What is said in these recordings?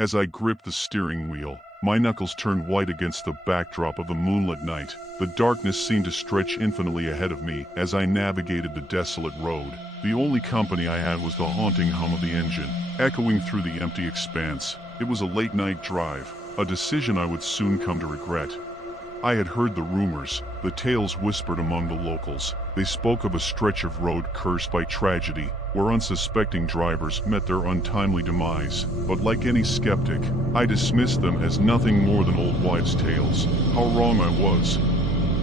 As I gripped the steering wheel, my knuckles turned white against the backdrop of a moonlit night. The darkness seemed to stretch infinitely ahead of me as I navigated the desolate road. The only company I had was the haunting hum of the engine, echoing through the empty expanse. It was a late-night drive, a decision I would soon come to regret. I had heard the rumors, the tales whispered among the locals. They spoke of a stretch of road cursed by tragedy, where unsuspecting drivers met their untimely demise. But like any skeptic, I dismissed them as nothing more than old wives' tales. How wrong I was.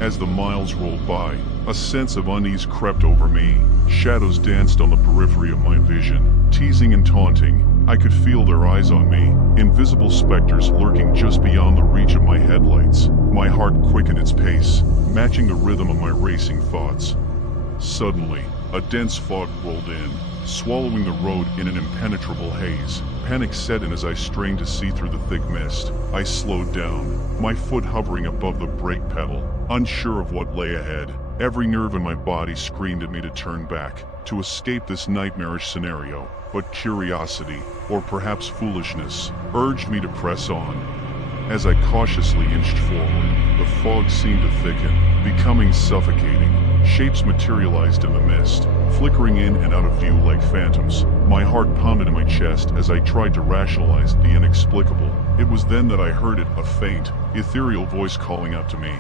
As the miles rolled by, a sense of unease crept over me. Shadows danced on the periphery of my vision, teasing and taunting. I could feel their eyes on me, invisible specters lurking just beyond the reach of my headlights. My heart quickened its pace, matching the rhythm of my racing thoughts. Suddenly, a dense fog rolled in, swallowing the road in an impenetrable haze. Panic set in as I strained to see through the thick mist. I slowed down, my foot hovering above the brake pedal, unsure of what lay ahead. Every nerve in my body screamed at me to turn back, to escape this nightmarish scenario. But curiosity, or perhaps foolishness, urged me to press on. As I cautiously inched forward, the fog seemed to thicken, becoming suffocating. Shapes materialized in the mist, flickering in and out of view like phantoms. My heart pounded in my chest as I tried to rationalize the inexplicable. It was then that I heard it, a faint, ethereal voice calling out to me.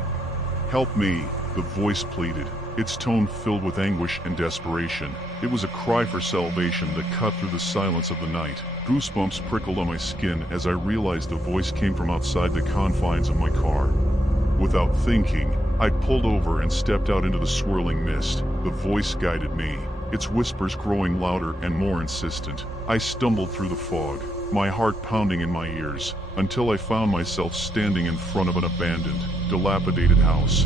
"Help me," the voice pleaded, its tone filled with anguish and desperation. It was a cry for salvation that cut through the silence of the night. Goosebumps prickled on my skin as I realized the voice came from outside the confines of my car. Without thinking, I pulled over and stepped out into the swirling mist. The voice guided me, its whispers growing louder and more insistent. I stumbled through the fog, my heart pounding in my ears, until I found myself standing in front of an abandoned, dilapidated house.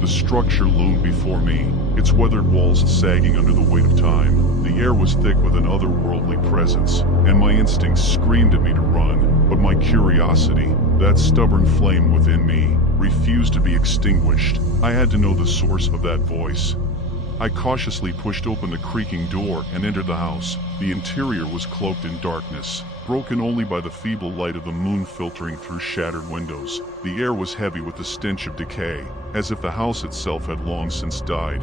The structure loomed before me, its weathered walls sagging under the weight of time. The air was thick with an otherworldly presence, and my instincts screamed at me to run. But my curiosity, that stubborn flame within me, refused to be extinguished. I had to know the source of that voice. I cautiously pushed open the creaking door and entered the house. The interior was cloaked in darkness, broken only by the feeble light of the moon filtering through shattered windows. The air was heavy with the stench of decay, as if the house itself had long since died.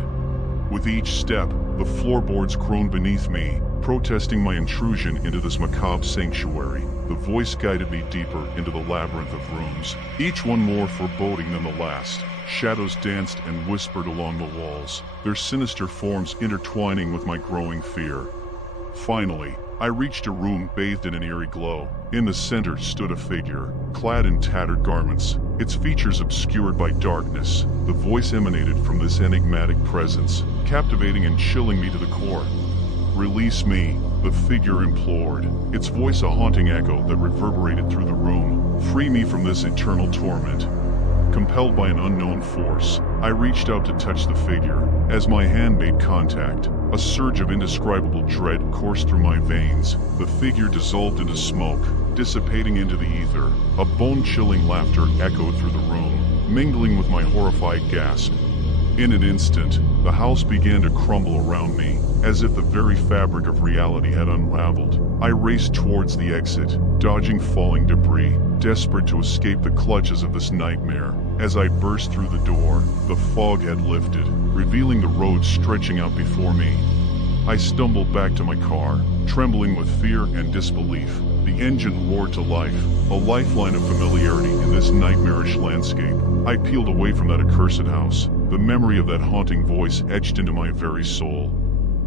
With each step, the floorboards groaned beneath me, protesting my intrusion into this macabre sanctuary. The voice guided me deeper into the labyrinth of rooms, each one more foreboding than the last. Shadows danced and whispered along the walls, their sinister forms intertwining with my growing fear. Finally, I reached a room bathed in an eerie glow. In the center stood a figure, clad in tattered garments, its features obscured by darkness. The voice emanated from this enigmatic presence, captivating and chilling me to the core. "Release me," the figure implored, its voice a haunting echo that reverberated through the room. "Free me from this eternal torment." Compelled by an unknown force, I reached out to touch the figure. As my hand made contact, a surge of indescribable dread coursed through my veins. The figure dissolved into smoke, dissipating into the ether. A bone-chilling laughter echoed through the room, mingling with my horrified gasp. In an instant, the house began to crumble around me, as if the very fabric of reality had unraveled. I raced towards the exit, dodging falling debris, desperate to escape the clutches of this nightmare. As I burst through the door, the fog had lifted, revealing the road stretching out before me. I stumbled back to my car, trembling with fear and disbelief. The engine roared to life, a lifeline of familiarity in this nightmarish landscape. I peeled away from that accursed house, the memory of that haunting voice etched into my very soul.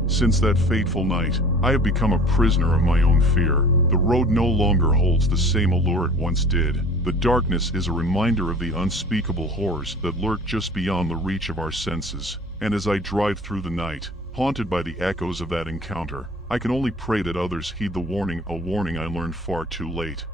Since that fateful night, I have become a prisoner of my own fear. The road no longer holds the same allure it once did. The darkness is a reminder of the unspeakable horrors that lurk just beyond the reach of our senses. And as I drive through the night, haunted by the echoes of that encounter, I can only pray that others heed the warning, a warning I learned far too late.